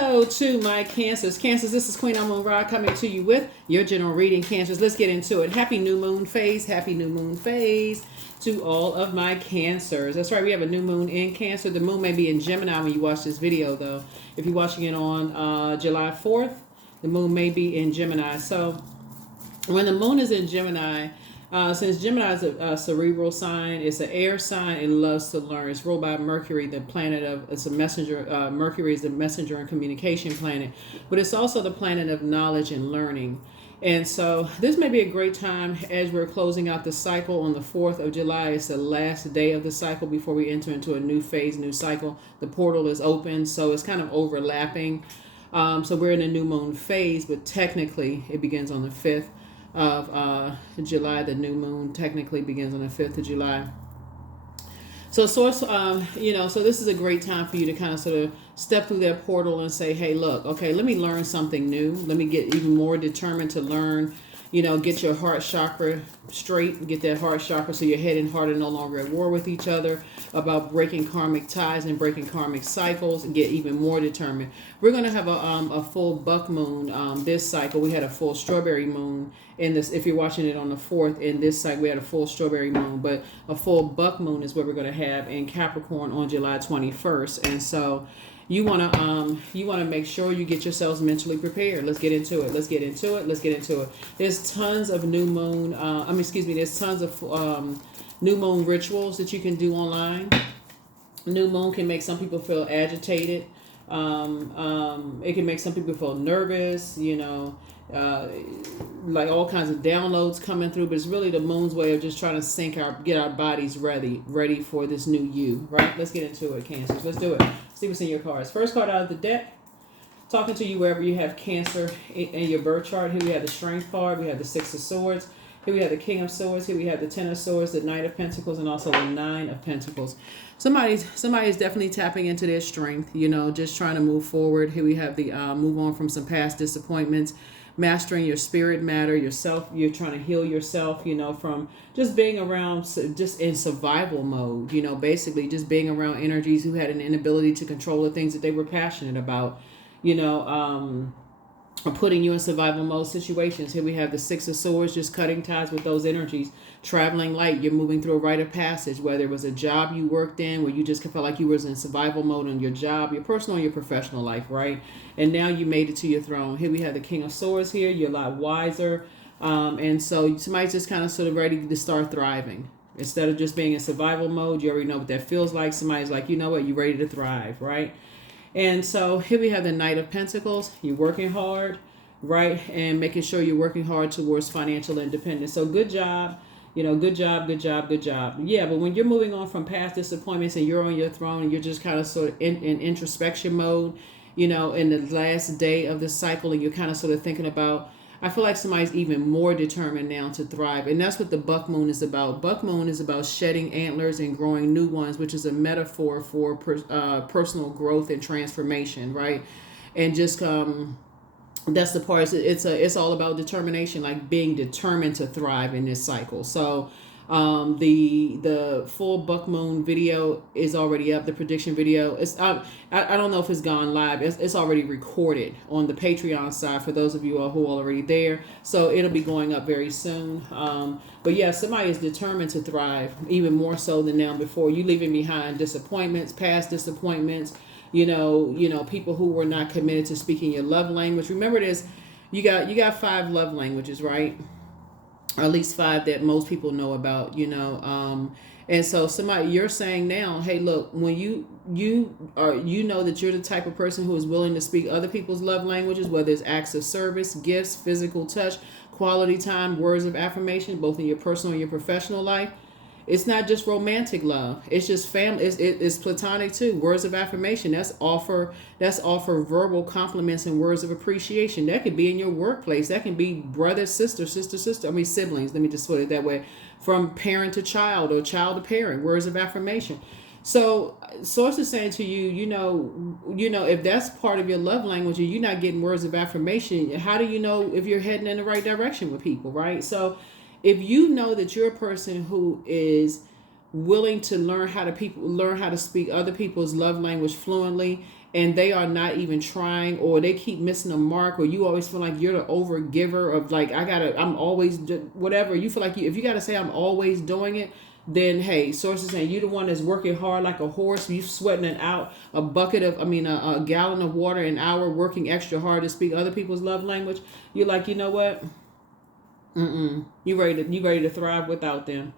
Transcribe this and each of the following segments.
Hello to my Cancers. Cancers, this is Queen Amun Ra coming to you with your general reading, Cancers. Let's get into it. Happy new moon phase. Happy new moon phase to all of my Cancers. That's right, we have a new moon in Cancer. The moon may be in Gemini when you watch this video, though. If you're watching it on July 4th, the moon may be in Gemini. So when the moon is in Gemini, since Gemini is a cerebral sign, it's an air sign and loves to learn. It's ruled by Mercury, the planet of, it's a messenger. Mercury is the messenger and communication planet, but it's also the planet of knowledge and learning. And so this may be a great time as we're closing out the cycle on the 4th of July. It's the last day of the cycle before we enter into a new phase, new cycle. The portal is open, so it's kind of overlapping. So we're in a new moon phase, but technically it begins on the 5th of July. The new moon technically begins on the 5th of July. So source, so this is a great time for you to kind of sort of step through that portal and say, hey, look, okay, let me learn something new. Let me get even more determined to learn, get your heart chakra straight, get that heart chakra so your head and heart are no longer at war with each other, about breaking karmic ties and breaking karmic cycles, and get even more determined. We're going to have a full buck moon this cycle. We had a full strawberry moon in this. If you're watching it on the 4th, in this cycle we had a full strawberry moon, but a full buck moon is what we're going to have in Capricorn on July 21st. And so you want to make sure you get yourselves mentally prepared. Let's get into it. Let's get into it. There's tons of new moon. There's tons of new moon rituals that you can do online. New moon can make some people feel agitated. It can make some people feel nervous. Like all kinds of downloads coming through, but it's really the moon's way of just trying to get our bodies ready for this new you, right? Let's get into it, Cancers. Let's do it. See what's in your cards. First card out of the deck, talking to you wherever you have Cancer in your birth chart. Here we have the Strength card. We have the Six of Swords. Here we have the King of Swords. Here we have the Ten of Swords, the Knight of Pentacles, and also the Nine of Pentacles. Somebody's definitely tapping into their strength, just trying to move forward. Here we have the move on from some past disappointments, mastering your spirit matter, yourself. You're trying to heal yourself, from just being around, just in survival mode, basically just being around energies who had an inability to control the things that they were passionate about, putting you in survival mode situations. Here we have the Six of Swords, just cutting ties with those energies, traveling light. You're moving through a rite of passage, whether it was a job you worked in where you just felt like you was in survival mode on your job, your personal and your professional life, right? And now you made it to your throne. Here we have the King of Swords here. You're a lot wiser. And so somebody's just kind of sort of ready to start thriving. Instead of just being in survival mode, you already know what that feels like. Somebody's like, you know what, you're ready to thrive, right? And so here we have the Knight of Pentacles. You're working hard, right? And making sure you're working hard towards financial independence. So good job. Good job. Yeah, but when you're moving on from past disappointments and you're on your throne and you're just kind of sort of in introspection mode, in the last day of the cycle, and you're kind of sort of thinking about, I feel like somebody's even more determined now to thrive. And that's what the buck moon is about. Buck moon is about shedding antlers and growing new ones, which is a metaphor for personal growth and transformation, right? And just that's the part. It's all about determination, like being determined to thrive in this cycle. So the full buck moon video is already up. The prediction video is I don't know if it's gone live. It's already recorded on the Patreon side for those of you who are already there. So it'll be going up very soon. But yeah, somebody is determined to thrive even more so than now before. You leaving behind disappointments, past disappointments. People who were not committed to speaking your love language. Remember this, you got 5 love languages, right? Or at least 5 that most people know about, and so somebody, you're saying now, hey, look, when you know that you're the type of person who is willing to speak other people's love languages, whether it's acts of service, gifts, physical touch, quality time, words of affirmation, both in your personal and your professional life. It's not just romantic love. It's just family. It's platonic too. Words of affirmation. That's offer verbal compliments and words of appreciation. That could be in your workplace. That can be brother, sister. Siblings. Let me just put it that way. From parent to child or child to parent. Words of affirmation. So source is saying to you, if that's part of your love language and you're not getting words of affirmation, how do you know if you're heading in the right direction with people, right? So if you know that you're a person who is willing to learn how to speak other people's love language fluently, and they are not even trying, or they keep missing the mark, or you always feel like you're the over giver of like, I'm always whatever. You feel like if you got to say I'm always doing it, then hey, source is saying you the one that's working hard like a horse. You sweating it out a gallon of water an hour, working extra hard to speak other people's love language. You're like, you know what? You ready to thrive without them.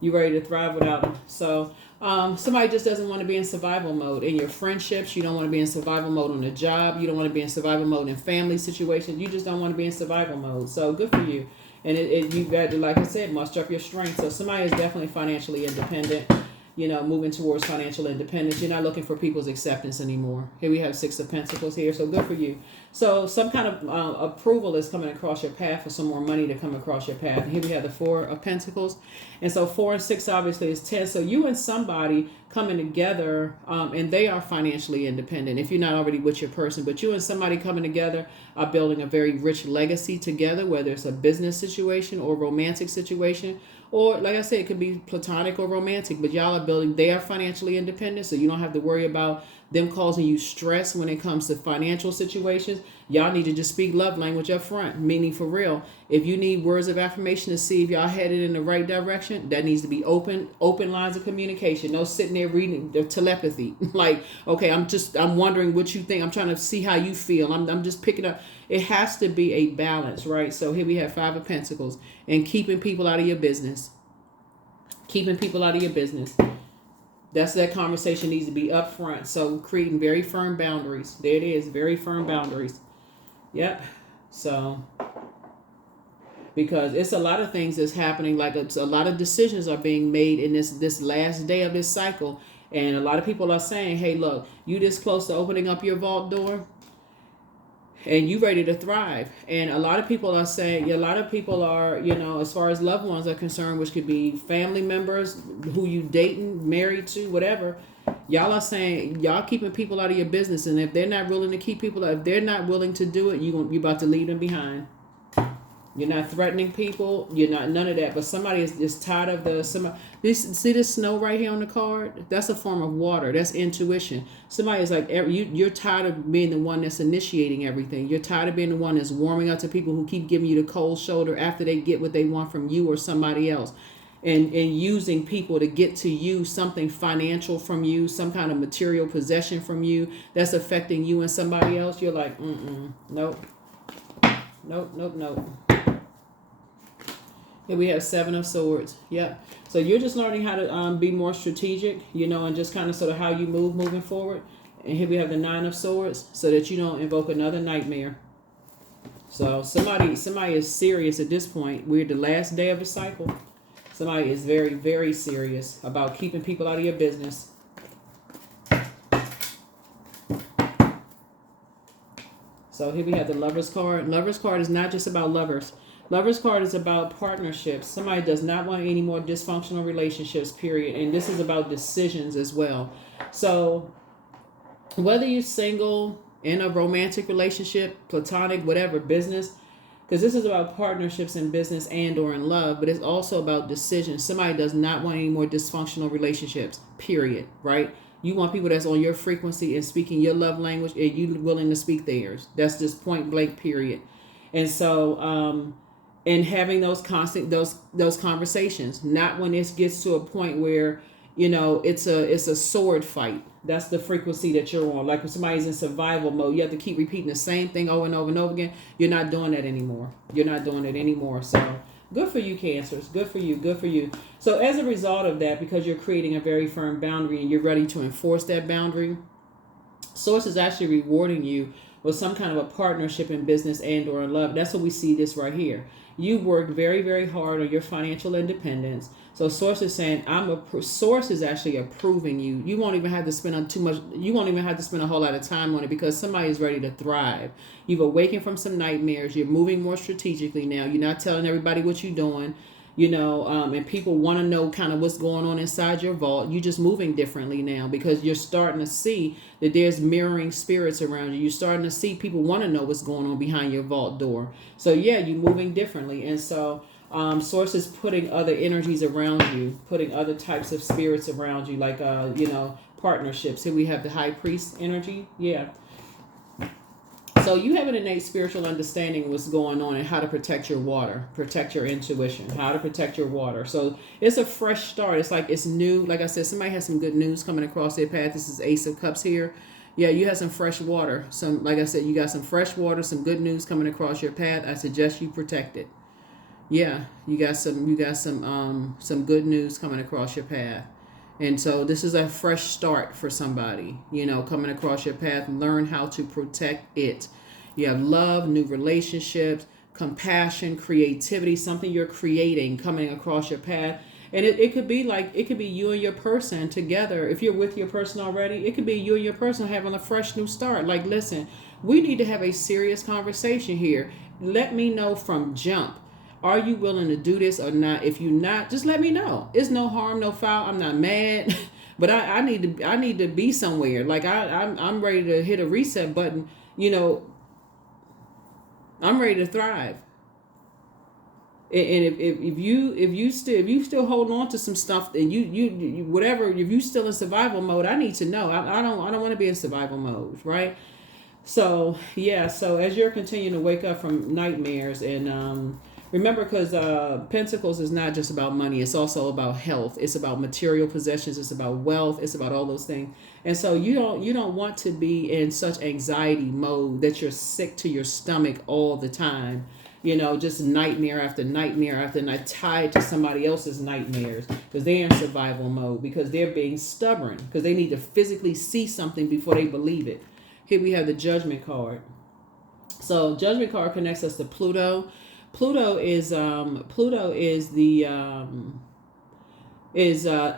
You ready to thrive without them. So somebody just doesn't want to be in survival mode in your friendships. You don't want to be in survival mode on the job. You don't want to be in survival mode in family situations. You just don't want to be in survival mode. So good for you. And you got to, like I said, muster up your strength. So somebody is definitely financially independent, moving towards financial independence. You're not looking for people's acceptance anymore. Here we have Six of Pentacles here. So good for you. So some kind of approval is coming across your path, for some more money to come across your path. And here we have the Four of Pentacles. And so 4 and 6 obviously is 10. So you and somebody coming together, and they are financially independent. If you're not already with your person, but you and somebody coming together are building a very rich legacy together, whether it's a business situation or romantic situation. Or, like I said, it could be platonic or romantic, but y'all are building, they are financially independent, so you don't have to worry about them causing you stress when it comes to financial situations. Y'all need to just speak love language up front, meaning for real. If you need words of affirmation to see if y'all headed in the right direction, that needs to be open lines of communication. No sitting there reading the telepathy. Like, okay, I'm wondering what you think. I'm trying to see how you feel. I'm just picking up. It has to be a balance, right? So here we have 5 of Pentacles, and keeping people out of your business. Keeping people out of your business. That conversation needs to be upfront. So creating very firm boundaries. There it is, very firm boundaries. Yep. So because it's a lot of things that's happening, like it's a lot of decisions are being made in this last day of this cycle, and a lot of people are saying, hey, look, you this close to opening up your vault door, and you ready to thrive. And a lot of people are saying, as far as loved ones are concerned, which could be family members, who you dating, married to, whatever, y'all are saying y'all keeping people out of your business. And if they're not willing to keep people, if they're not willing to do it, you about to leave them behind. You're not threatening people. You're not none of that. But somebody is just tired of see this snow right here on the card? That's a form of water. That's intuition. Somebody is like, you're tired of being the one that's initiating everything. You're tired of being the one that's warming up to people who keep giving you the cold shoulder after they get what they want from you or somebody else. And using people to get to you, something financial from you, some kind of material possession from you that's affecting you and somebody else. You're like, nope. Nope. Here we have 7 of Swords. Yep. So you're just learning how to be more strategic, and just kind of sort of how you moving forward. And here we have the 9 of Swords, so that you don't invoke another nightmare. So somebody is serious at this point. We're the last day of the cycle. Somebody is very, very serious about keeping people out of your business. So here we have the Lover's card. Lover's card is not just about lovers. Lover's card is about partnerships. Somebody does not want any more dysfunctional relationships, period. And this is about decisions as well. So whether you're single, in a romantic relationship, platonic, whatever, business, because this is about partnerships in business and or in love, but it's also about decisions. Somebody does not want any more dysfunctional relationships, period, right? You want people that's on your frequency and speaking your love language, and you willing to speak theirs. That's just point blank, period. And so, and having those constant those conversations, not when it gets to a point where it's a sword fight. That's the frequency that you're on. Like when somebody's in survival mode, you have to keep repeating the same thing over and over and over again. You're not doing that anymore. So good for you, Cancers. Good for you. So as a result of that, because you're creating a very firm boundary and you're ready to enforce that boundary, Source is actually rewarding you with some kind of a partnership in business and or in love. That's what we see this right here. You worked very, very hard on your financial independence. So Source is saying, Source is actually approving you. You won't even have to spend a whole lot of time on it, because somebody is ready to thrive. You've awakened from some nightmares. You're moving more strategically now. You're not telling everybody what you're doing. And people want to know kind of what's going on inside your vault. You're just moving differently now, because you're starting to see that there's mirroring spirits around you. You're starting to see people want to know what's going on behind your vault door. So yeah, you're moving differently. And so Source is putting other energies around you, putting other types of spirits around you, like, partnerships. Here we have the high priest energy. Yeah. So you have an innate spiritual understanding of what's going on and how to protect your water, protect your intuition, how to protect your water. So it's a fresh start. It's like it's new. Like I said, somebody has some good news coming across their path. This is Ace of Cups here. Yeah, you have some fresh water. Some, like I said, you got some fresh water, some good news coming across your path. I suggest you protect it. Yeah, you got some good news coming across your path. And so this is a fresh start for somebody, coming across your path. Learn how to protect it. You have love, new relationships, compassion, creativity, something you're creating coming across your path. And it could be you and your person together. If you're with your person already, it could be you and your person having a fresh new start. Like, listen, we need to have a serious conversation here. Let me know from jump. Are you willing to do this or not? If you're not, just let me know. It's no harm, no foul. I'm not mad, but I need to be somewhere. Like I'm ready to hit a reset button. I'm ready to thrive. And if you still holding on to some stuff and you whatever, if you still in survival mode, I need to know. I don't want to be in survival mode, right? So yeah. So as you're continuing to wake up from nightmares and remember, because Pentacles is not just about money. It's also about health. It's about material possessions. It's about wealth. It's about all those things. And so you don't want to be in such anxiety mode that you're sick to your stomach all the time. Just nightmare after nightmare after night, tied to somebody else's nightmares because they're in survival mode, because they're being stubborn, because they need to physically see something before they believe it. Here we have the Judgment card. So Judgment card connects us to Pluto. Pluto is the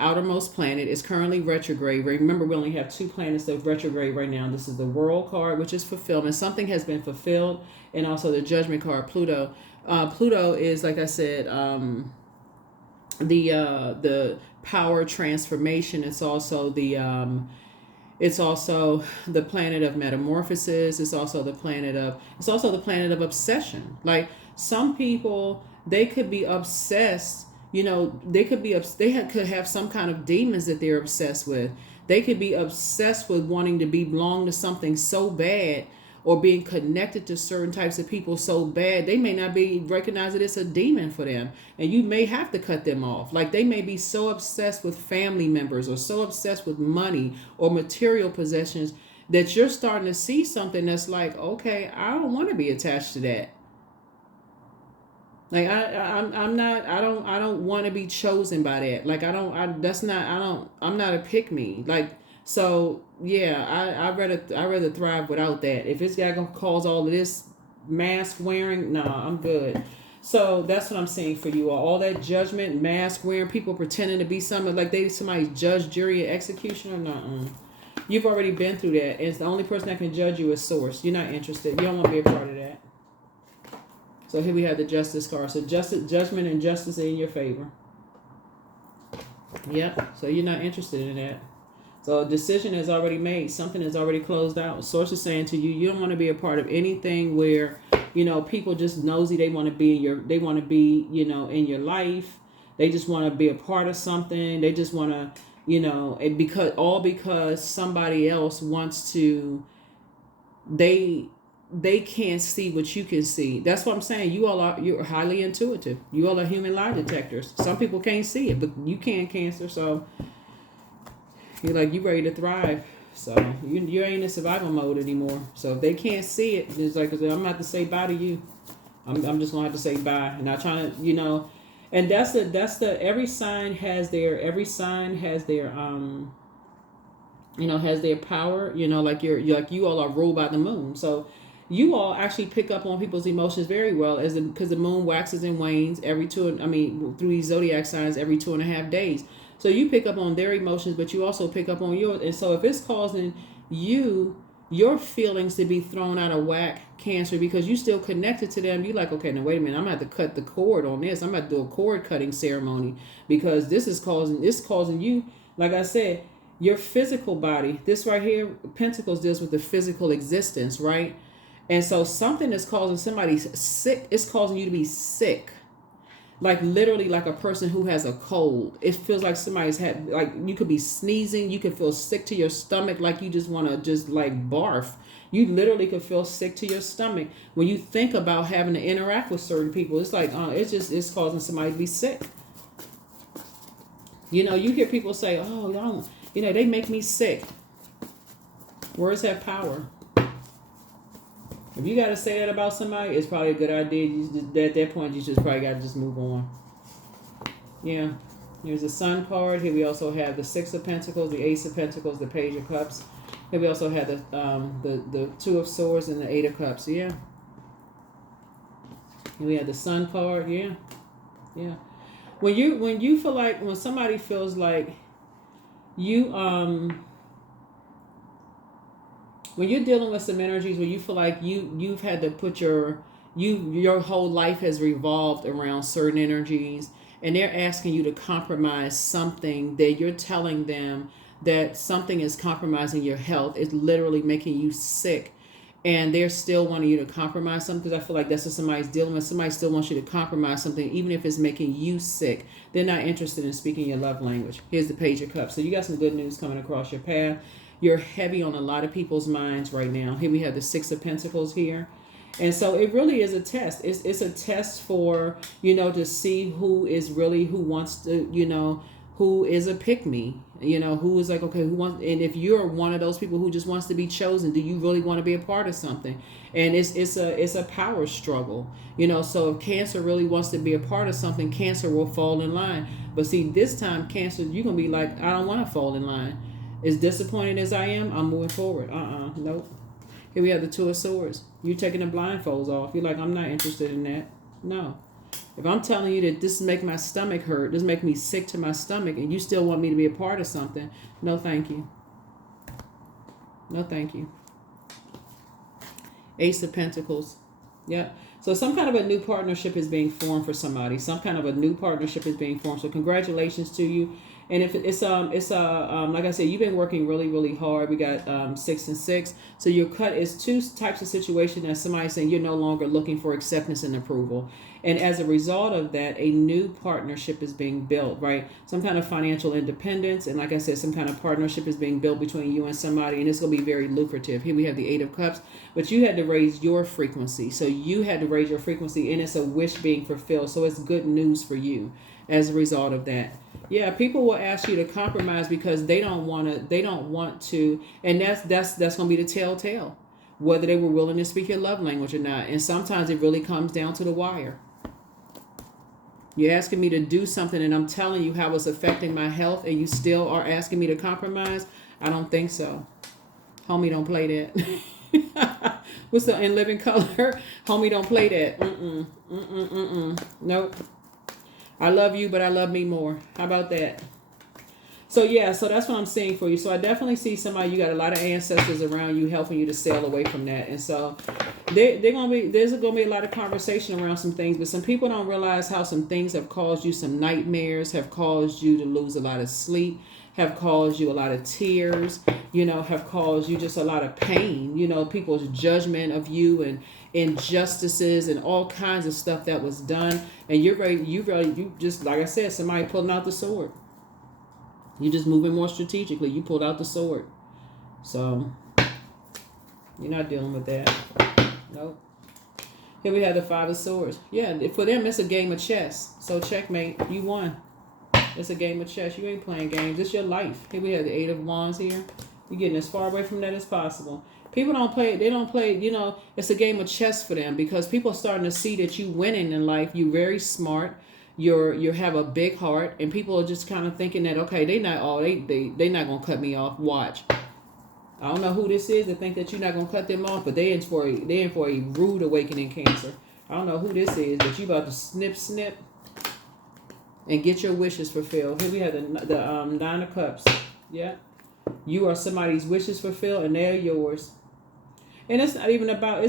outermost planet. It's currently retrograde. Remember, we only have 2 planets that are retrograde right now. This is the World card, which is fulfillment. Something has been fulfilled, and also the Judgment card, Pluto. Pluto is, like I said, the power transformation. It's also the planet of metamorphosis. It's also the planet of obsession. Like, some people, they could be obsessed. They could have some kind of demons that they're obsessed with. They could be obsessed with wanting to belong to something so bad, or being connected to certain types of people so bad, they may not be recognize that it's a demon for them, and you may have to cut them off. Like, they may be so obsessed with family members, or so obsessed with money or material possessions, that you're starting to see something that's like, okay, I don't want to be attached to that. Like, I'm not want to be chosen by that. Like, I'm not a pick me. Like, so yeah, I'd rather thrive without that. If it's gonna cause all of this mask wearing, nah, I'm good. So that's what I'm saying for you all that judgment, mask wearing, people pretending to be something like somebody's judge, jury, and executioner. Nah, you've already been through that, and it's the only person that can judge you is Source. You're not interested. You don't want to be a part of that. So here we have the Justice card. So judgment and justice are in your favor. Yep. So you're not interested in that. So a decision is already made. Something is already closed out. Source is saying to you, you don't want to be a part of anything where, people just nosy. They want to be in your life. They just want to be a part of something. They just want to, because somebody else wants to, they can't see what you can see. That's what I'm saying. You're highly intuitive. You all are human lie detectors. Some people can't see it, but you can, Cancer. So you're ready to thrive. So you ain't in survival mode anymore. So if they can't see it, it's like, I'm gonna have to say bye to you. I'm just gonna have to say bye. And not trying to, and that's the every sign has their has their power. Like you all are ruled by the moon. So you all actually pick up on people's emotions very well, because the moon waxes and wanes through these zodiac signs every 2.5 days. So you pick up on their emotions, but you also pick up on yours. And so if it's causing your feelings to be thrown out of whack, Cancer, because you still connected to them, you're like, okay, now wait a minute, I'm gonna have to cut the cord on this. I'm gonna have to do a cord cutting ceremony, because this is causing you, like I said, your physical body. This right here, Pentacles deals with the physical existence, right? And so something is causing somebody sick. It's causing you to be sick. like literally like a person who has a cold. It feels like somebody's had, like you could be sneezing, you could feel sick to your stomach, like you just want to just like barf. You literally could feel sick to your stomach when you think about having to interact with certain people. It's like it's causing somebody to be sick. You know, you hear people say, oh, y'all, you know, they make me sick. Words have power. If you got to say that about somebody, it's probably a good idea. You just, at that point, you just probably got to just move on. Yeah. Here's the Sun card. Here we also have the Six of Pentacles, the Ace of Pentacles, the Page of Cups. Here we also have the Two of Swords and the Eight of Cups. Yeah. Here we have the Sun card. Yeah. Yeah. When you feel like, when somebody feels like you when you're dealing with some energies where you feel like you've had to put your whole life has revolved around certain energies, and they're asking you to compromise something, that you're telling them that something is compromising your health, it's literally making you sick, and they're still wanting you to compromise something, because I feel like that's what somebody's dealing with. Somebody still wants you to compromise something, even if it's making you sick. They're not interested in speaking your love language. Here's the Page of Cups. So you got some good news coming across your path. You're heavy on a lot of people's minds right now. Here we have the Six of Pentacles here. And so it really is a test. It's a test for, you know, to see who is really, who wants to, you know, who is a pick-me, you know, who is like, okay, who wants, and if you're one of those people who just wants to be chosen, do you really want to be a part of something? And it's a power struggle, you know. So if Cancer really wants to be a part of something, Cancer will fall in line. But see, this time, Cancer, you're going to be like, I don't want to fall in line. As disappointed as I am, I'm moving forward. Nope. Here we have the Two of Swords. You taking the blindfolds off. You're like, I'm not interested in that. No. If I'm telling you that this make my stomach hurt, this make me sick to my stomach, and you still want me to be a part of something, no thank you. No thank you. Ace of Pentacles. Yeah. So some kind of a new partnership is being formed for somebody. Some kind of a new partnership is being formed. So congratulations to you. And if it's like I said, you've been working really, really hard. We got 6 and 6. So your cut is two types of situation that somebody's saying you're no longer looking for acceptance and approval. And as a result of that, a new partnership is being built, right? Some kind of financial independence. And like I said, some kind of partnership is being built between you and somebody. And it's going to be very lucrative. Here we have the Eight of Cups. But you had to raise your frequency. So you had to raise your frequency. And it's a wish being fulfilled. So it's good news for you as a result of that. Yeah, people will ask you to compromise because they don't want to, and that's going to be the telltale, whether they were willing to speak your love language or not. And sometimes it really comes down to the wire. You're asking me to do something and I'm telling you how it's affecting my health, and you still are asking me to compromise? I don't think so. Homie, don't play that. What's the In Living Color? Homie, don't play that. Nope. I love you, but I love me more. How about that? So yeah, so that's what I'm seeing for you. So I definitely see somebody, you got a lot of ancestors around you helping you to sail away from that. And so there's gonna be a lot of conversation around some things, but some people don't realize how some things have caused you some nightmares, have caused you to lose a lot of sleep, have caused you a lot of tears, you know, have caused you just a lot of pain, you know, people's judgment of you and injustices and all kinds of stuff that was done. And you just, like I said, somebody pulling out the sword. You just moving more strategically. You pulled out the sword. So you're not dealing with that. Nope. Here we have the Five of Swords. Yeah, for them it's a game of chess. So checkmate, you won. It's a game of chess. You ain't playing games. It's your life. Here we have the Eight of Wands here. You're getting as far away from that as possible. People don't play, they don't play, you know, it's a game of chess for them because people are starting to see that you winning in life. You're very smart. You have a big heart, and people are just kind of thinking that, okay, they not going to cut me off. Watch. I don't know who this is that think that you're not going to cut them off, but they in for a rude awakening, Cancer. I don't know who this is, but you about to snip and get your wishes fulfilled. Here we have the Nine of Cups. Yeah. You are somebody's wishes fulfilled, and they're yours. And it's not even about,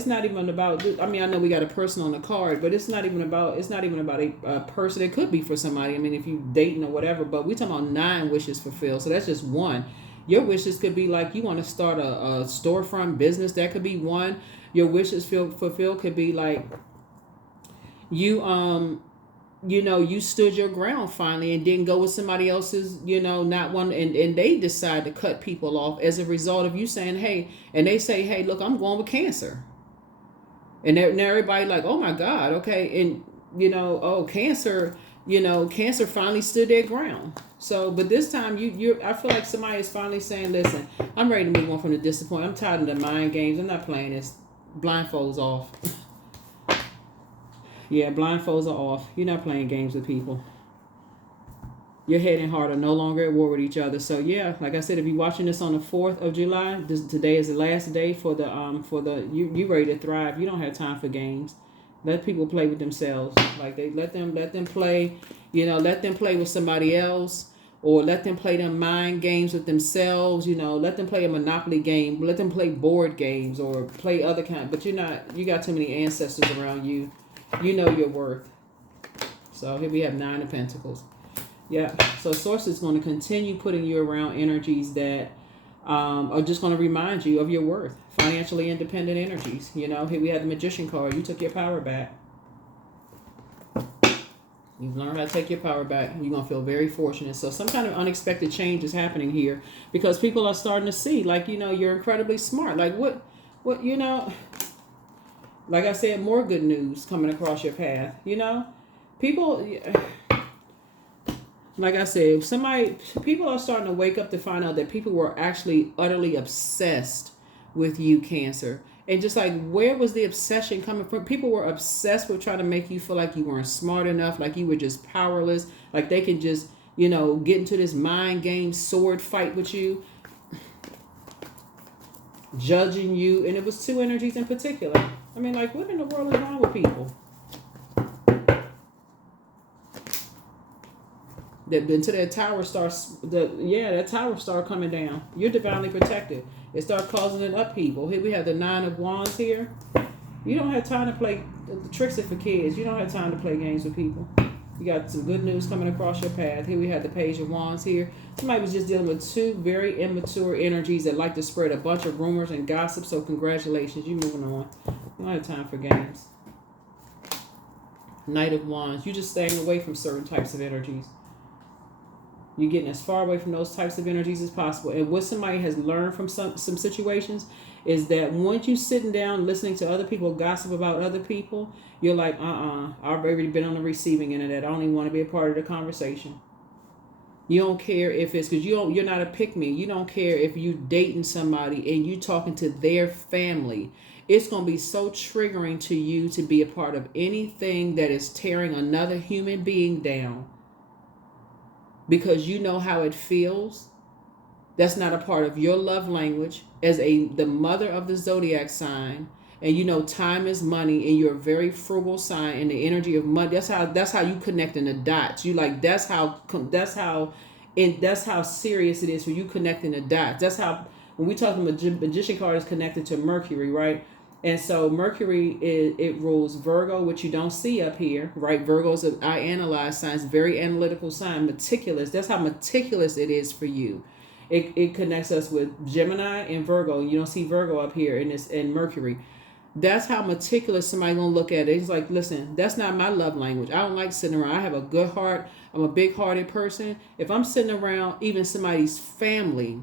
I mean, I know we got a person on the card, but it's not even about a person. It could be for somebody. I mean, if you dating or whatever, but we're talking about 9 wishes fulfilled. So that's just one. Your wishes could be like you want to start a storefront business. That could be one. Your wishes fulfilled could be like you you stood your ground finally and didn't go with somebody else's, not one, and they decide to cut people off as a result of you saying, hey, and they say, hey, look, I'm going with Cancer. And now everybody like, oh my God, okay. And, oh, Cancer finally stood their ground. So, but this time I feel like somebody is finally saying, listen, I'm ready to move on from the disappointment. I'm tired of the mind games. I'm not playing this. Blindfolds off. Yeah, blindfolds are off. You're not playing games with people. Your head and heart are no longer at war with each other. So yeah, like I said, if you're watching this on the 4th of July, today is the last day for the you ready to thrive. You don't have time for games. Let people play with themselves. Like let them play, let them play with somebody else, or let them play them mind games with themselves. Let them play a Monopoly game. Let them play board games or play other kind. But you got too many ancestors around you. You know your worth. So here we have 9 of Pentacles. Yeah. So Source is going to continue putting you around energies that are just going to remind you of your worth. Financially independent energies. Here we have the Magician card. You took your power back. You've learned how to take your power back. You're going to feel very fortunate. So some kind of unexpected change is happening here because people are starting to see, like, you're incredibly smart. Like what, like I said, more good news coming across your path. People, like I said, people are starting to wake up to find out that people were actually utterly obsessed with you, Cancer. And just like, where was the obsession coming from? People were obsessed with trying to make you feel like you weren't smart enough, like you were just powerless, like they can just, get into this mind game sword fight with you, judging you. And it was 2 energies in particular. I mean, like, what in the world is wrong with people? Until that tower starts, that tower start coming down. You're divinely protected. It starts causing an upheaval. Here we have the 9 of Wands here. You don't have time to play, the tricks are for kids. You don't have time to play games with people. You got some good news coming across your path. Here we have the Page of Wands here. Somebody was just dealing with 2 very immature energies that like to spread a bunch of rumors and gossip. So congratulations, you're moving on. You don't have time for games. Knight of Wands. You're just staying away from certain types of energies. You're getting as far away from those types of energies as possible. And what somebody has learned from some situations is that once you're sitting down listening to other people gossip about other people, you're like, I've already been on the receiving end of that. I don't even want to be a part of the conversation. You don't care if it's because you're not a pick-me. You don't care if you dating somebody and you talking to their family. It's going to be so triggering to you to be a part of anything that is tearing another human being down. Because you know how it feels. That's not a part of your love language as the mother of the Zodiac sign. And time is money, and you're a very frugal sign, and the energy of money. That's how you connect in the dots. You like that's how serious it is for you connecting the dots. That's how when we talk the Magician card is connected to Mercury, right? And so Mercury it rules Virgo, which you don't see up here, right? Virgo is an I analyze sign, very analytical sign, meticulous. That's how meticulous it is for you. It connects us with Gemini and Virgo. You don't see Virgo up here in Mercury. That's how meticulous somebody gonna look at it. It's like, listen, that's not my love language. I don't like sitting around. I have a good heart. I'm a big-hearted person. If I'm sitting around even somebody's family,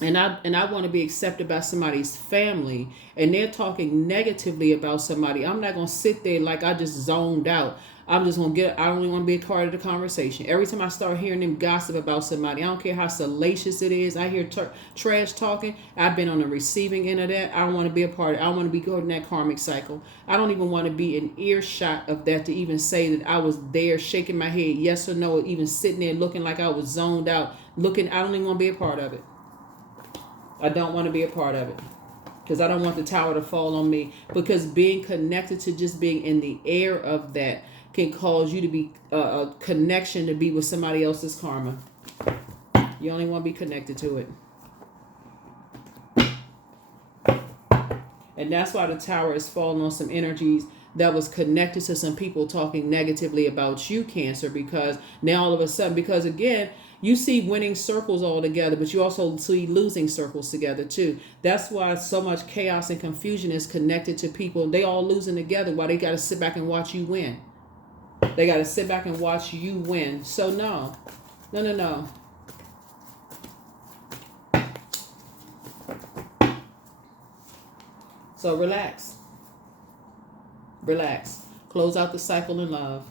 and I want to be accepted by somebody's family, and they're talking negatively about somebody, I'm not gonna sit there like I just zoned out. I'm just gonna I only want to be a part of the conversation. Every time I start hearing them gossip about somebody, I don't care how salacious it is. I hear trash talking. I've been on the receiving end of that. I don't want to be a part of it. I want to be going in that karmic cycle. I don't even want to be in earshot of that to even say that I was there shaking my head yes or no, or even sitting there looking like I was zoned out. I don't even want to be a part of it. I don't want to be a part of it. Because I don't want the tower to fall on me. Because being connected to just being in the air of that can cause you to be a connection to be with somebody else's karma. You only want to be connected to it. And that's why the tower is falling on some energies that was connected to some people talking negatively about you, Cancer. Because now all of a sudden, because again, you see winning circles all together, but you also see losing circles together too. That's why so much chaos and confusion is connected to people. They all losing together while they got to sit back and watch you win. They got to sit back and watch you win. So no. No, no, no. So relax. Relax. Close out the cycle in love.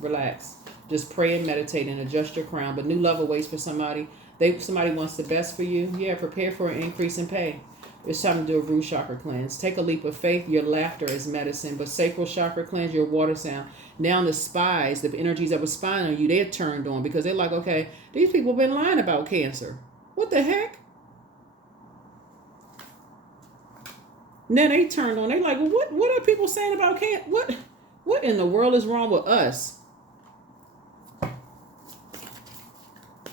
Relax. Just pray and meditate and adjust your crown. But new love awaits for somebody. Somebody wants the best for you. Yeah, prepare for an increase in pay. It's time to do a root chakra cleanse. Take a leap of faith. Your laughter is medicine. But sacral chakra cleanse, your water sound. Now the spies, the energies that were spying on you, they're turned on because they're like, okay, these people have been lying about cancer. What the heck? Then they turned on. They like, what are people saying about cancer? What in the world is wrong with us?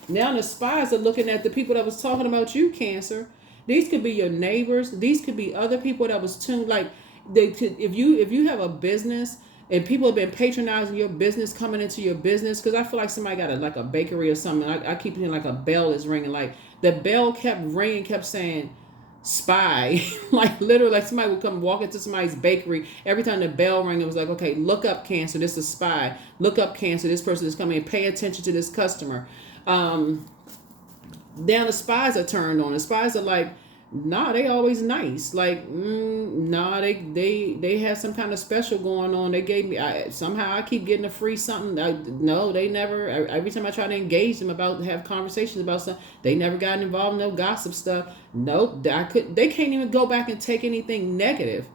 Now the spies are looking at the people that was talking about you, Cancer. These could be your neighbors. These could be other people that was tuned. Like they could, if you have a business and people have been patronizing your business, coming into your business, because I feel like somebody got like a bakery or something. I keep hearing like a bell is ringing. Like the bell kept ringing, kept saying spy. Like literally, like somebody would come walk into somebody's bakery. Every time the bell rang, it was like, okay, look up, Cancer. This is a spy. Look up, Cancer. This person is coming. Pay attention to this customer. Now the spies are turned on. The spies are like, nah, they always nice. Like, nah, they have some kind of special going on. They gave me, somehow I keep getting a free something. No, they never, every time I try to engage them have conversations about something, they never got involved in no gossip stuff. Nope, they can't even go back and take anything negative.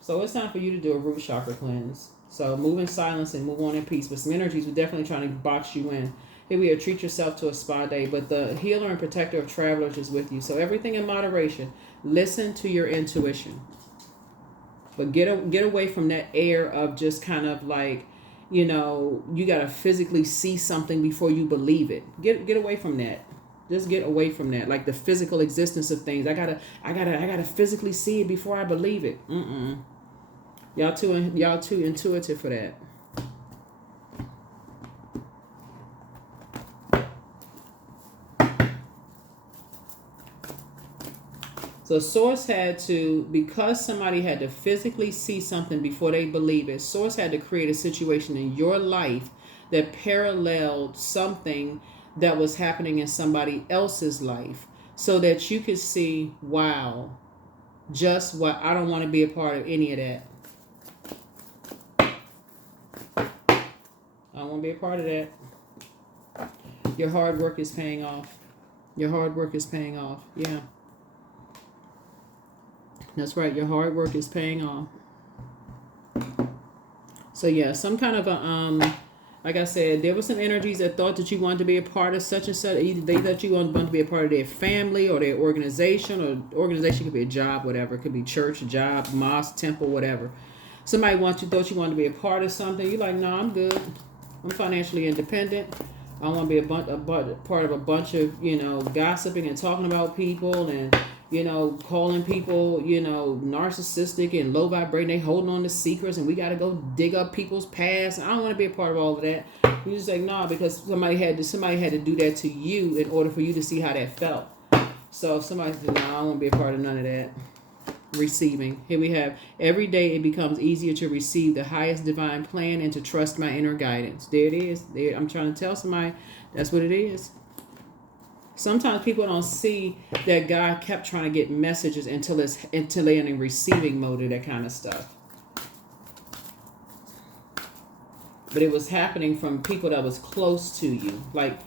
So it's time for you to do a root chakra cleanse. So move in silence and move on in peace. But some energies we're definitely trying to box you in. Here we are, treat yourself to a spa day. But the healer and protector of travelers is with you. So everything in moderation. Listen to your intuition. But get away from that air of just kind of like, you got to physically see something before you believe it. Get away from that. Just get away from that. Like the physical existence of things. I gotta physically see it before I believe it. Y'all too intuitive for that. So Source had to, because somebody had to physically see something before they believe it, Source had to create a situation in your life that paralleled something that was happening in somebody else's life so that you could see, wow, just what, I don't want to be a part of any of that. I don't want to be a part of that. Your hard work is paying off. Your hard work is paying off. Yeah. That's right. Your hard work is paying off. So yeah, some kind of a, like I said, there were some energies that thought that you wanted to be a part of such and such. Either they thought you wanted to be a part of their family or their organization, or organization could be a job, whatever. It could be church, job, mosque, temple, whatever. Somebody thought you wanted to be a part of something. You're like, no, I'm good. I'm financially independent. I don't want to be a part of a bunch of, gossiping and talking about people and, calling people, narcissistic and low vibrating. They holding on to secrets and we got to go dig up people's past. I don't want to be a part of all of that. You just like, no, because somebody had to do that to you in order for you to see how that felt. So if somebody said, no, I don't want to be a part of none of that. Receiving. Here we have, every day it becomes easier to receive the highest divine plan and to trust my inner guidance. There it is. There, I'm trying to tell somebody that's what it is. Sometimes people don't see that God kept trying to get messages until they're in receiving mode of that kind of stuff. But it was happening from people that was close to you. Like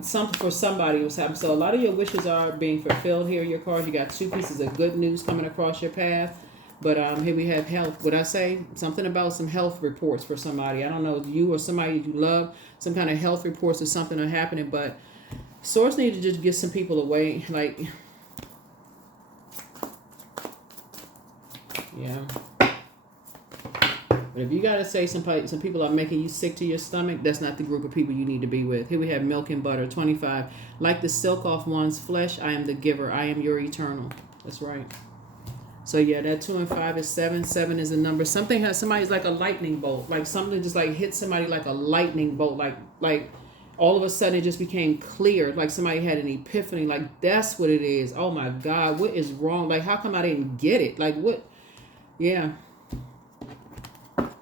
something for somebody was happening. So a lot of your wishes are being fulfilled here in your cards. You got 2 pieces of good news coming across your path. But here we have health. Would I say something about some health reports for somebody? I don't know, you or somebody you love, some kind of health reports or something are happening. But Source needs to just get some people away. Like, yeah. But if you got to say some people are making you sick to your stomach, that's not the group of people you need to be with. Here we have milk and butter, 25. Like the silk off one's flesh, I am the giver. I am your eternal. That's right. So yeah, that 2 and 5 is 7. 7 is a number. Somebody's like a lightning bolt. Like something just like hit somebody like a lightning bolt. Like all of a sudden it just became clear, like somebody had an epiphany, like that's what it is. Oh my God, what is wrong? Like, how come I didn't get it? Like, what? Yeah. But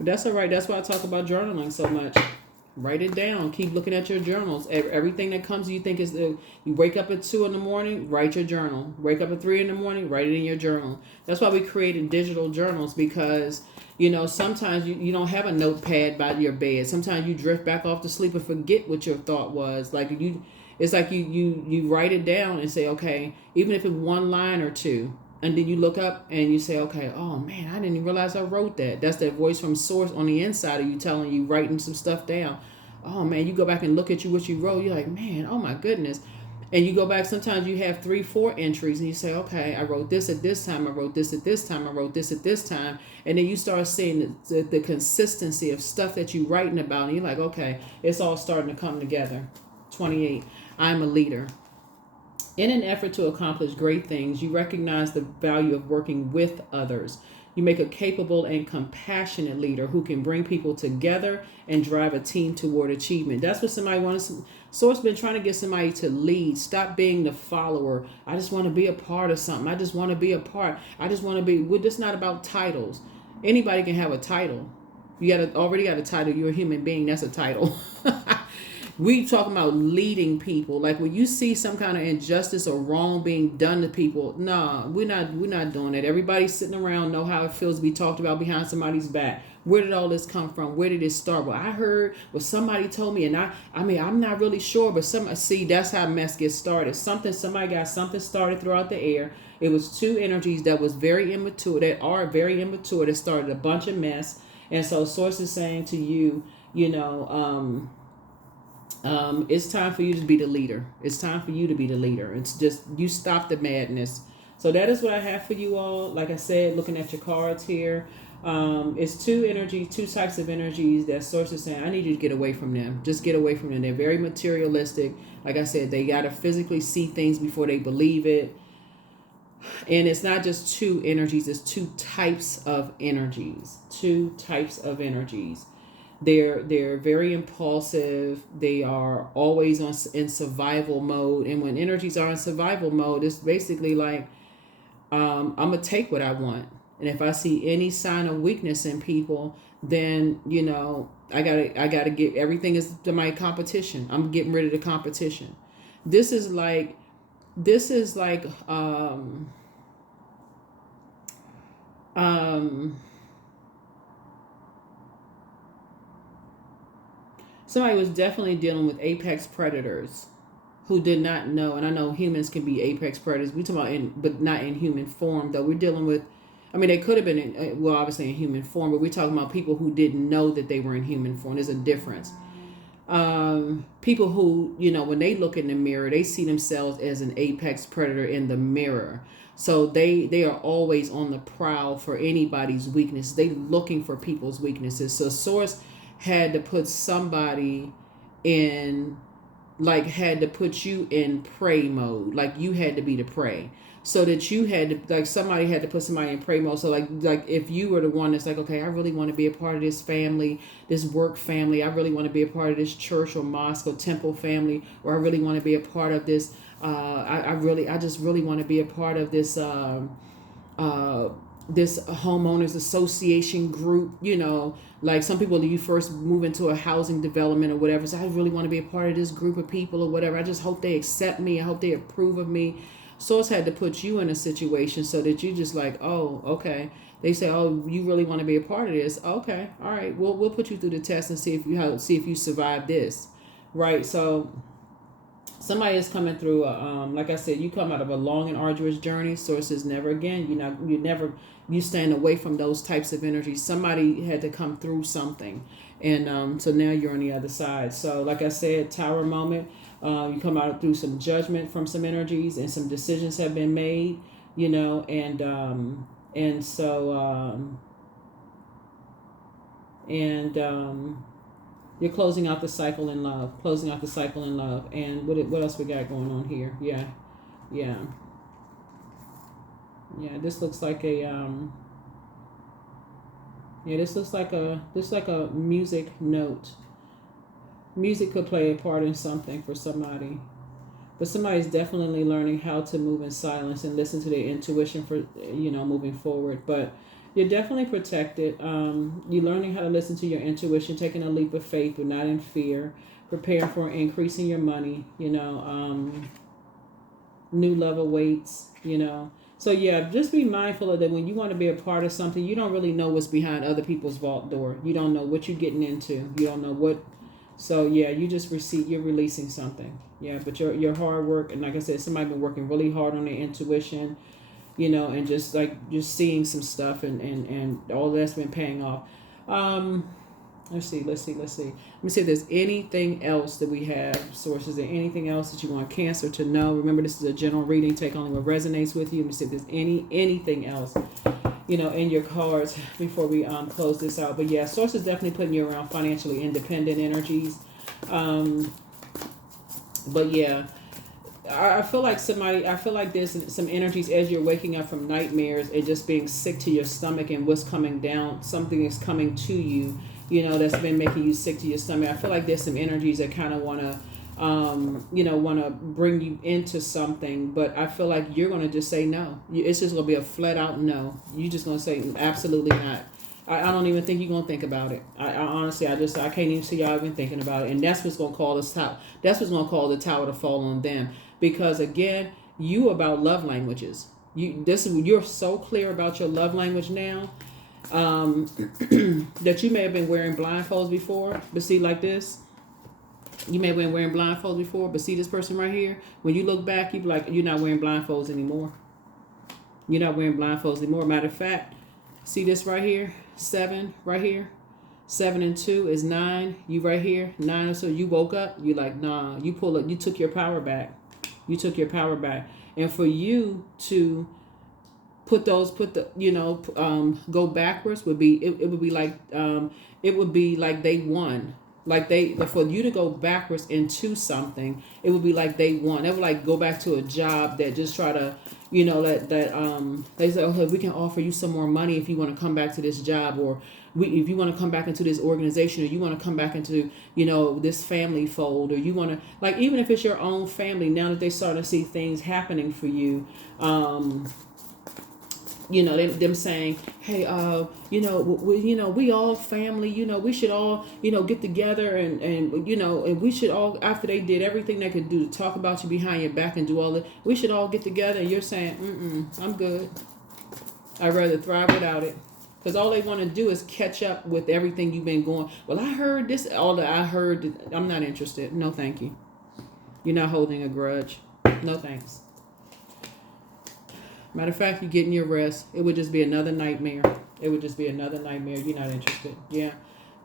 that's all right. That's why I talk about journaling so much. Write it down. Keep looking at your journals. Everything that comes you think is you wake up at 2 in the morning, write your journal. Wake up at 3 in the morning, write it in your journal. That's why we created digital journals, because sometimes you don't have a notepad by your bed. Sometimes you drift back off to sleep and forget what your thought was. It's like you write it down and say, okay, even if it's one line or two, and then you look up and you say, okay, oh man, I didn't even realize I wrote that. That's that voice from source on the inside of you telling you, writing some stuff down. Oh man, you go back and look at what you wrote. You're like, man, oh my goodness. And you go back, sometimes you have 3, 4 entries and you say, okay, I wrote this at this time. I wrote this at this time. I wrote this at this time. And then you start seeing the consistency of stuff that you're writing about. And you're like, okay, it's all starting to come together. 28, I'm a leader. In an effort to accomplish great things, you recognize the value of working with others. You make a capable and compassionate leader who can bring people together and drive a team toward achievement. That's what somebody wants. Source been trying to get somebody to lead. Stop being the follower. I just want to be a part of something. I just want to be a part. I just want to be. We're just not about titles. Anybody can have a title. You already got a title. You're a human being. That's a title. We talking about leading people. Like when you see some kind of injustice or wrong being done to people, nah, we're not doing that. Everybody sitting around know how it feels to be talked about behind somebody's back. Where did all this come from? Where did it start? Well, I heard what somebody told me, and I mean, I'm not really sure, but that's how mess gets started. Somebody got something started throughout the air. It was two energies that are very immature, that started a bunch of mess. And so Source is saying to you, it's time for you to be the leader. It's time for you to be the leader. It's just, you stop the madness. So that is what I have for you all. Like I said, looking at your cards here, it's two types of energies that Source is saying, I need you to get away from them. Just get away from them. They're very materialistic. Like I said, they got to physically see things before they believe it. And it's not just two energies, it's two types of energies. They're very impulsive. They are always in survival mode. And when energies are in survival mode, it's basically like, I'm going to take what I want. And if I see any sign of weakness in people, then, I gotta get, everything is to my competition. I'm getting rid of the competition. This is like, somebody was definitely dealing with apex predators who did not know, and I know humans can be apex predators. We talk about but not in human form, though. We're dealing with, I mean, they could have been obviously in human form, but we're talking about people who didn't know that they were in human form. There's a difference. People who, when they look in the mirror, they see themselves as an apex predator in the mirror. So they are always on the prowl for anybody's weakness. They looking for people's weaknesses. So Source had to put somebody in, had to put you in prey mode. Like you had to be the prey. So that you had to, somebody had to put somebody in prey mode. So like if you were the one that's like, okay, I really want to be a part of this family, this work family. I really want to be a part of this church or mosque or temple family, or I really want to be a part of this. I just really want to be a part of this, this homeowners association group, like some people, you first move into a housing development or whatever. So I really want to be a part of this group of people or whatever. I just hope they accept me. I hope they approve of me. Source had to put you in a situation so that you just like, oh, okay. They say, oh, you really want to be a part of this? Okay, all right. We'll put you through the test and see if you survive this, right? So somebody is coming through. Like I said, you come out of a long and arduous journey. Source is never again. You stand away from those types of energies. Somebody had to come through something, and so now you're on the other side. So like I said, Tower moment. You come out through some judgment from some energies, and some decisions have been made, and so you're closing out the cycle in love. And what else we got going on here? Yeah. This looks like a music note. Music could play a part in something for somebody. But somebody's definitely learning how to move in silence and listen to their intuition for, moving forward. But you're definitely protected. You're learning how to listen to your intuition, taking a leap of faith, but not in fear. Preparing for increasing your money. New level weights. So yeah, just be mindful of that. When you want to be a part of something, you don't really know what's behind other people's vault door. You don't know what you're getting into. You don't know what. So yeah, you just you're releasing something. Yeah, but your hard work, and like I said, somebody been working really hard on their intuition, and just seeing some stuff, and all that's been paying off. Let's see. Let me see if there's anything else that we have. Sources, is there anything else that you want Cancer to know? Remember, this is a general reading. Take only what resonates with you. Let me see if there's anything else, in your cards before we close this out. But yeah, Source is definitely putting you around financially independent energies. But yeah, I feel like there's some energies as you're waking up from nightmares and just being sick to your stomach and what's coming down. Something is coming to you, that's been making you sick to your stomach. I feel like there's some energies that kind of want to, want to bring you into something. But I feel like you're going to just say no. It's just going to be a flat out no. You're just going to say absolutely not. I don't even think you're gonna think about it. I honestly, I can't even see y'all even thinking about it, and that's what's gonna call this tower. That's what's gonna call the tower to fall on them. Because again, you about love languages. You're so clear about your love language now, that you may have been wearing blindfolds before, but see like this. You may have been wearing blindfolds before, but see this person right here. When you look back, you be like, you're not wearing blindfolds anymore. You're not wearing blindfolds anymore. Matter of fact, see this right here. 7 right here. 7 and 2 is 9. You right here. 9. So you woke up. You like, nah. You pull up. You took your power back. And for you to go backwards would be it would be like they won. For you to go backwards into something, it would be like they won. It would like go back to a job that just try to, they say, okay, we can offer you some more money if you want to come back to this job, or if you want to come back into this organization, or you want to come back into, this family fold, or you want to, like, even if it's your own family, now that they start to see things happening for you, them saying, hey, we all family, we should all, get together and we should all, after they did everything they could do to talk about you behind your back and do all that, we should all get together. And you're saying, I'm good. I'd rather thrive without it. Because all they want to do is catch up with everything you've been going. Well, I heard this, all that I heard. I'm not interested. No, thank you. You're not holding a grudge. No, thanks. Matter of fact, you're getting your rest. It would just be another nightmare. You're not interested. Yeah.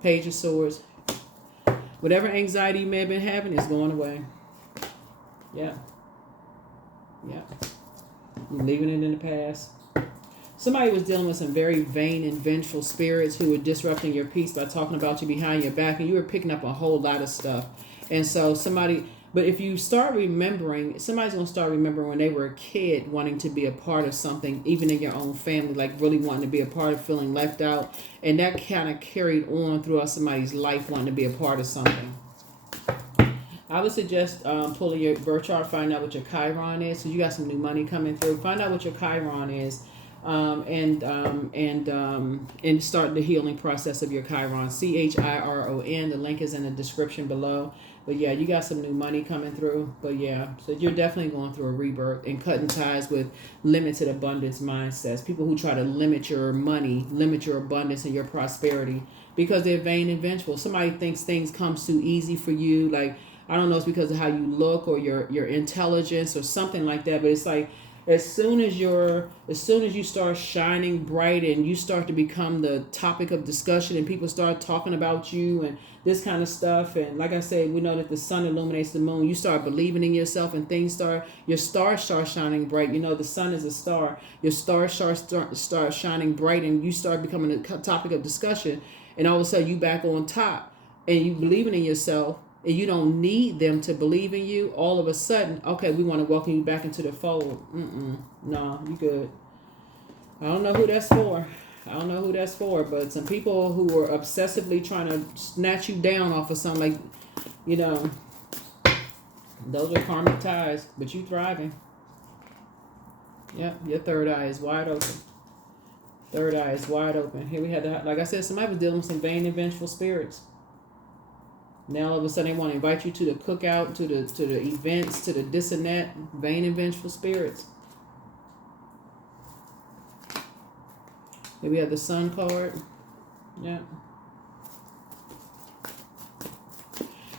Page of Swords. Whatever anxiety you may have been having is going away. Yeah. You're leaving it in the past. Somebody was dealing with some very vain and vengeful spirits who were disrupting your peace by talking about you behind your back, and you were picking up a whole lot of stuff. And so but if you start remembering, somebody's going to start remembering when they were a kid wanting to be a part of something, even in your own family, like really wanting to be a part of, feeling left out. And that kind of carried on throughout somebody's life, wanting to be a part of something. I would suggest pulling your birth chart, find out what your Chiron is. So you got some new money coming through. Find out what your Chiron is. And start the healing process of your Chiron. CHIRON. The link is in the description below. But yeah, you got some new money coming through. But yeah, so you're definitely going through a rebirth and cutting ties with limited abundance mindsets. People who try to limit your money, limit your abundance and your prosperity because they're vain and vengeful. Somebody thinks things come too easy for you. Like, I don't know, it's because of how you look or your intelligence or something like that. But it's like, as soon as you start shining bright and you start to become the topic of discussion and people start talking about you and this kind of stuff, and like I said, we know that the sun illuminates the moon. You start believing in yourself and your stars start shining bright. The sun is a star. Your stars start shining bright and you start becoming a topic of discussion, and all of a sudden you back on top and you believing in yourself. And you don't need them to believe in you. All of a sudden, okay, we want to welcome you back into the fold. No, you good. I don't know who that's for. But some people who are obsessively trying to snatch you down off of something, like You know, those are karmic ties, but you thriving. Yep, your third eye is wide open. Third eye is wide open. Here we had that. Like I said, somebody was dealing with some vain and vengeful spirits. Now all of a sudden they want to invite you to the cookout, to the events, to the this and that. Vain and vengeful spirits. Here we have the Sun card. Yeah.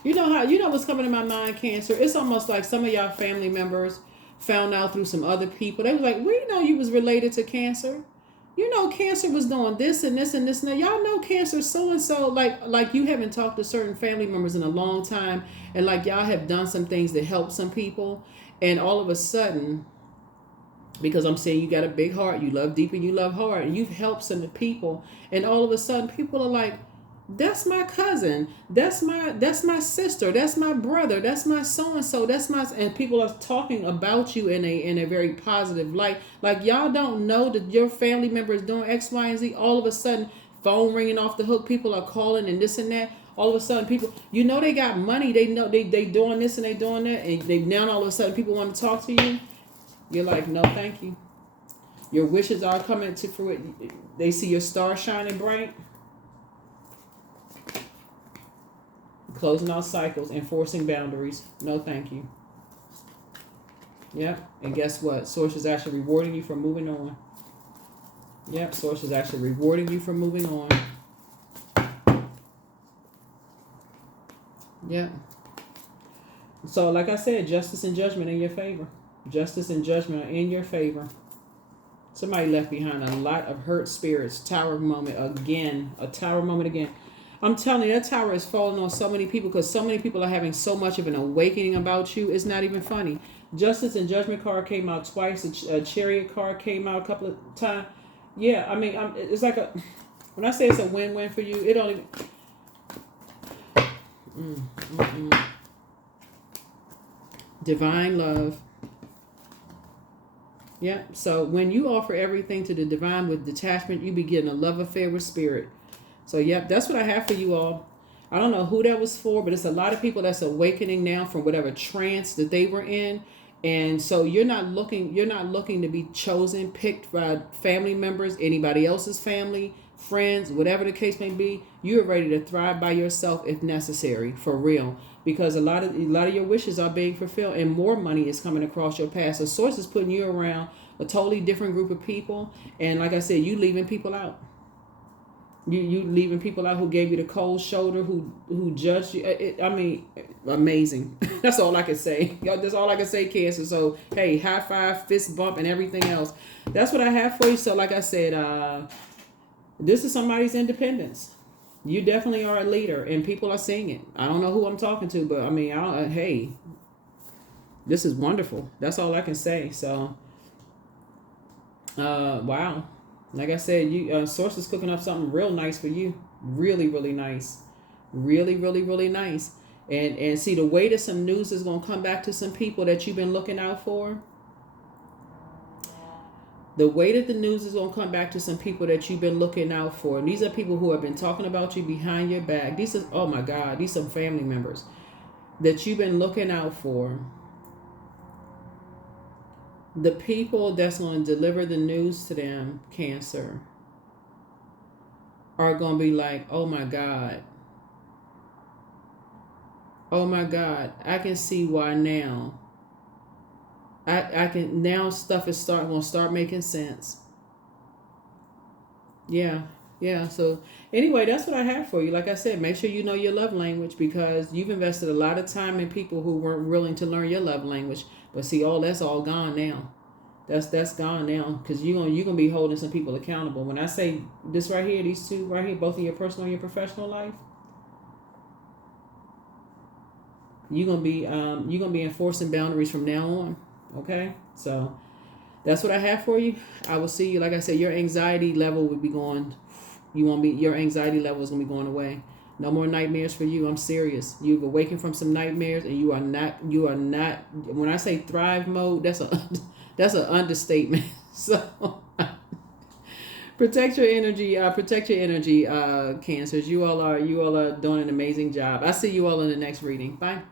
You know what's coming to my mind, Cancer? It's almost like some of y'all family members found out through some other people. They was like, we know you was related to Cancer. You know Cancer was doing this and this and this and that. Y'all know Cancer so and so. Like you haven't talked to certain family members in a long time, and like y'all have done some things to help some people, and all of a sudden, because I'm saying you got a big heart, you love deep and you love hard, and you've helped some people, and all of a sudden people are like, that's my cousin, that's my sister, that's my brother, that's my so and so, and people are talking about you in a very positive light. Like y'all don't know that your family member is doing X, Y, and Z. All of a sudden, phone ringing off the hook, people are calling and this and that. All of a sudden, people, you know, they got money, they know they doing this and they doing that, and they now all of a sudden people want to talk to you. You're like, no, thank you. Your wishes are coming to fruition. They see your star shining bright. Closing out cycles, enforcing boundaries. No, thank you. Yep. And guess what? Source is actually rewarding you for moving on. Yep. Source is actually rewarding you for moving on. Yep. So, like I said, justice and judgment in your favor. Justice and judgment are in your favor. Somebody left behind a lot of hurt spirits. Tower moment again. A tower moment again. I'm telling you, that tower is falling on so many people because so many people are having so much of an awakening about you. It's not even funny. Justice and Judgment card came out twice. A Chariot card came out a couple of times. Yeah, I mean, it's like when I say it's a win-win for you, it only... Divine love. Yeah, so when you offer everything to the divine with detachment, you begin a love affair with spirit. So, yep, that's what I have for you all. I don't know who that was for, but it's a lot of people that's awakening now from whatever trance that they were in. And so you're not looking to be chosen, picked by family members, anybody else's family, friends, whatever the case may be. You're ready to thrive by yourself if necessary, for real. Because a lot of your wishes are being fulfilled and more money is coming across your path. So Source is putting you around a totally different group of people. And like I said, you leaving people out. You leaving people out who gave you the cold shoulder, who judged you. I mean, amazing. That's all I can say. That's all I can say, Cancer. So, hey, high five, fist bump, and everything else. That's what I have for you. So, like I said, this is somebody's independence. You definitely are a leader, and people are seeing it. I don't know who I'm talking to, but I mean, hey, this is wonderful. That's all I can say. So, wow. Like I said, you Source is cooking up something real nice for you. Really, really nice. Really, really, really nice. And see, the way that some news is going to come back to some people that you've been looking out for. The way that the news is going to come back to some people that you've been looking out for. And these are people who have been talking about you behind your back. These are, oh my God, these are some family members that you've been looking out for. The people that's going to deliver the news to them, Cancer, are going to be like, oh my God. Oh my God. I can see why now. I can, now stuff is going to start making sense. Yeah. Yeah. So anyway, that's what I have for you. Like I said, make sure you know your love language because you've invested a lot of time in people who weren't willing to learn your love language. But see, that's all gone now. That's gone now because you're gonna be holding some people accountable. When I say this right here, these two right here, both in your personal and your professional life, you're gonna be enforcing boundaries from now on. Okay, so that's what I have for you. I will see you. Like I said, your anxiety level will be going. Your anxiety level is gonna be going away. No more nightmares for you. I'm serious. You've awakened from some nightmares, and you are not. When I say thrive mode, that's an understatement. So, Protect your energy. Protect your energy, Cancers. You all are doing an amazing job. I see you all in the next reading. Bye.